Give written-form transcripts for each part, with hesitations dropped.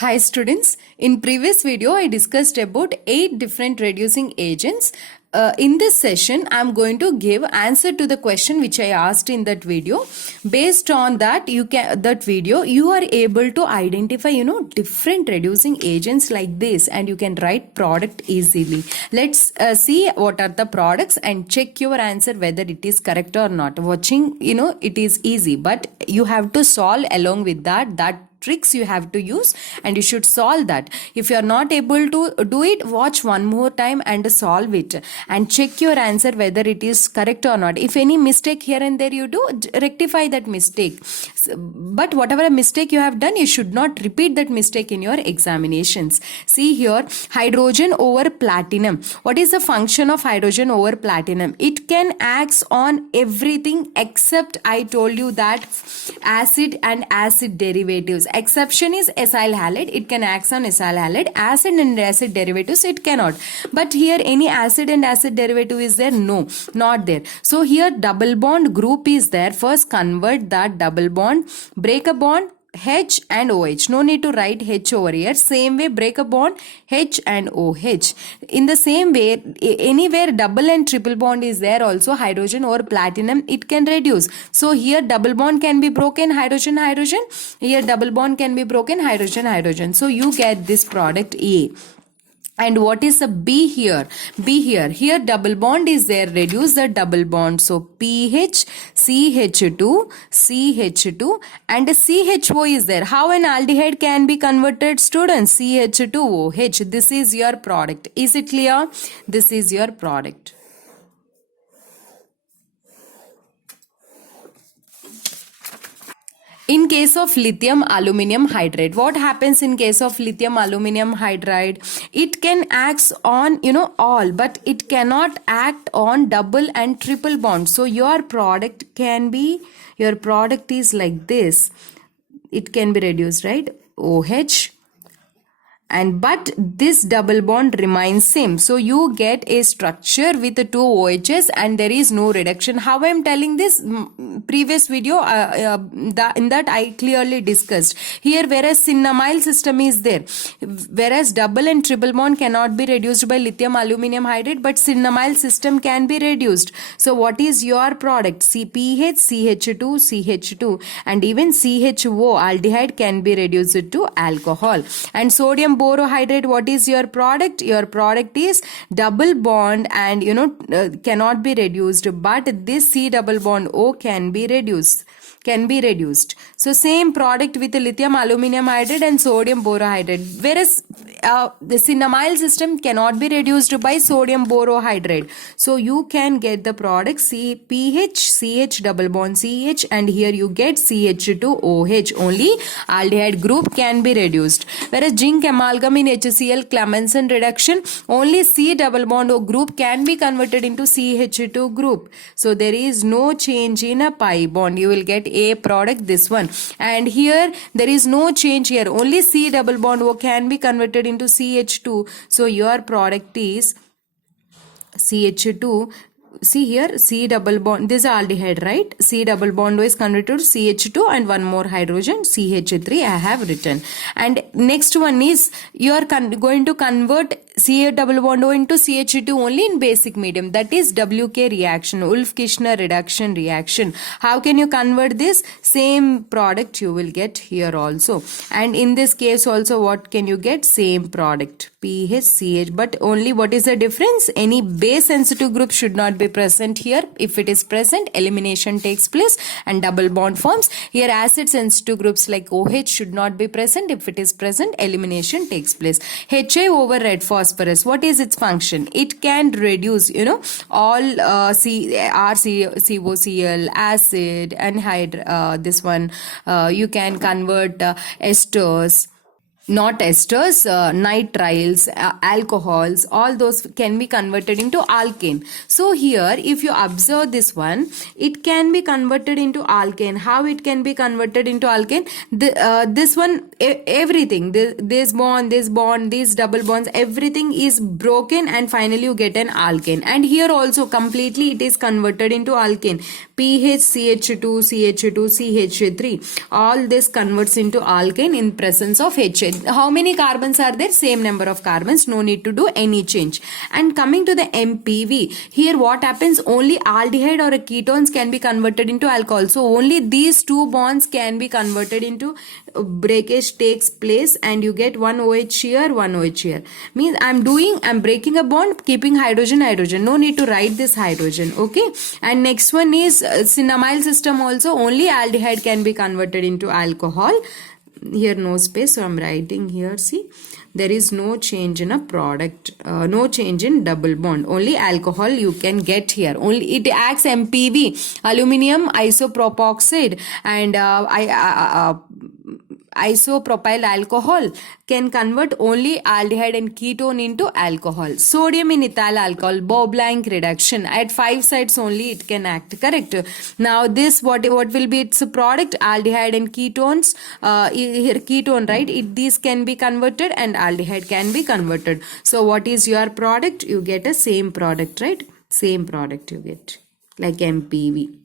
Hi students, in previous video I discussed about 8 different reducing agents. In this session I am going to give answer to the question which I asked in that video. Based on that you are able to identify different reducing agents like this, and you can write product easily. Let's see what are the products and check your answer whether it is correct or not. Watching it is easy, but you have to solve along with that tricks you have to use, and you should solve that. If you are not able to do it, watch one more time and solve it and check your answer whether it is correct or not. If any mistake here and there you do, rectify that mistake. But whatever mistake you have done, you should not repeat that mistake in your examinations. See here, hydrogen over platinum. What is the function of hydrogen over platinum? It can act on everything except I told you that acid and acid derivatives. Exception is acyl halide. It can act on acyl halide. Acid and acid derivatives it cannot. But here any acid and acid derivative is there? No, not there. So here double bond group is there. First convert that double bond, break a bond, H and OH. No need to write H over here. Same way break a bond, H and OH. In the same way, anywhere double and triple bond is there also, hydrogen or platinum, it can reduce. So here double bond can be broken, hydrogen hydrogen. Here double bond can be broken, hydrogen hydrogen. So you get this product A. And what is the B here? B here double bond is there, reduce the double bond. So PH, CH2, CH2 and CHO is there. How an aldehyde can be converted, students? CH2OH. This is your product. Is it clear? This is your product. In case of lithium aluminum hydride, what happens in case of lithium aluminum hydride? It can act on all, but it cannot act on double and triple bonds. So your product is like this. It can be reduced, right? OH. But this double bond remains same. So you get a structure with the two OHs and there is no reduction. How I am telling this? Previous video in that I clearly discussed. Here whereas cinnamyl system is there. Whereas double and triple bond cannot be reduced by lithium aluminum hydride, but cinnamyl system can be reduced. So what is your product? CPH, CH2, CH2 and even CHO aldehyde can be reduced to alcohol. And sodium borohydride, what is your product? Your product is double bond and cannot be reduced, but this C double bond O can be reduced. So same product with the lithium aluminum hydride and sodium borohydride, whereas the cinnamyl system cannot be reduced by sodium borohydride. So you can get the product CPH, CH double bond CH, and here you get CH2OH. Only aldehyde group can be reduced. Whereas zinc amalgam in HCl Clemmensen reduction, only C double bond O group can be converted into CH2 group. So there is no change in a pi bond. You will get A product, this one. And here there is no change here. Only C double bond O can be converted into CH2. So your product is CH2. See here, C double bond, this is aldehyde, right? C double bond O is converted to CH2 and one more hydrogen, CH3 I have written. And next one is, you are going to convert C double bond O into CH2 only in basic medium. That is WK reaction, Wolff-Kishner reduction reaction. How can you convert this? Same product you will get here also. And in this case also, what can you get? Same product, PHCH. But only what is the difference? Any base sensitive group should not be present here. If it is present, elimination takes place and double bond forms. Here acid sensitive groups like OH should not be present. If it is present, elimination takes place. HA over red phosphorus, what is its function? It can reduce all RCOCl, acid and this one you can convert esters, not esters, nitriles, alcohols, all those can be converted into alkane. So here if you observe this one, it can be converted into alkane. How it can be converted into alkane? This one, everything, this bond, these double bonds, everything is broken and finally you get an alkane. And here also completely it is converted into alkane. PH, CH2, CH2, CH3, all this converts into alkane in presence of HA. Okay, how many carbons are there? Same number of carbons, no need to do any change. And coming to the MPV, here what happens? Only aldehyde or ketones can be converted into alcohol. So only these two bonds can be converted into breakage takes place, and you get one OH here, one OH here. Means I'm breaking a bond, keeping hydrogen. No need to write this hydrogen. Okay. And next one is cinnamyl system also. Only aldehyde can be converted into alcohol. Here no space, so I'm writing here. See, there is no change in a product, no change in double bond. Only alcohol you can get here. Only it acts MPV, aluminium isopropoxide, and isopropyl alcohol can convert only aldehyde and ketone into alcohol. Sodium in ethyl alcohol, Boblanc reduction. At 5 sites only it can act, correct? Now this, what will be its product? Aldehyde and ketones. Here ketone, right? These can be converted and aldehyde can be converted. So what is your product? You get a same product, right? Same product you get, like MPV.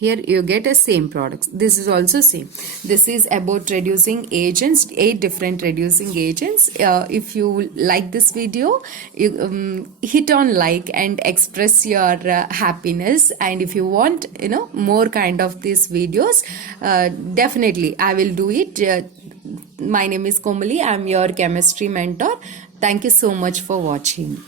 Here you get a same products. This is also same. This is about reducing agents, 8 different reducing agents. If you like this video, you hit on like and express your happiness. And if you want, more kind of these videos, definitely I will do it. My name is Komali. I'm your chemistry mentor. Thank you so much for watching.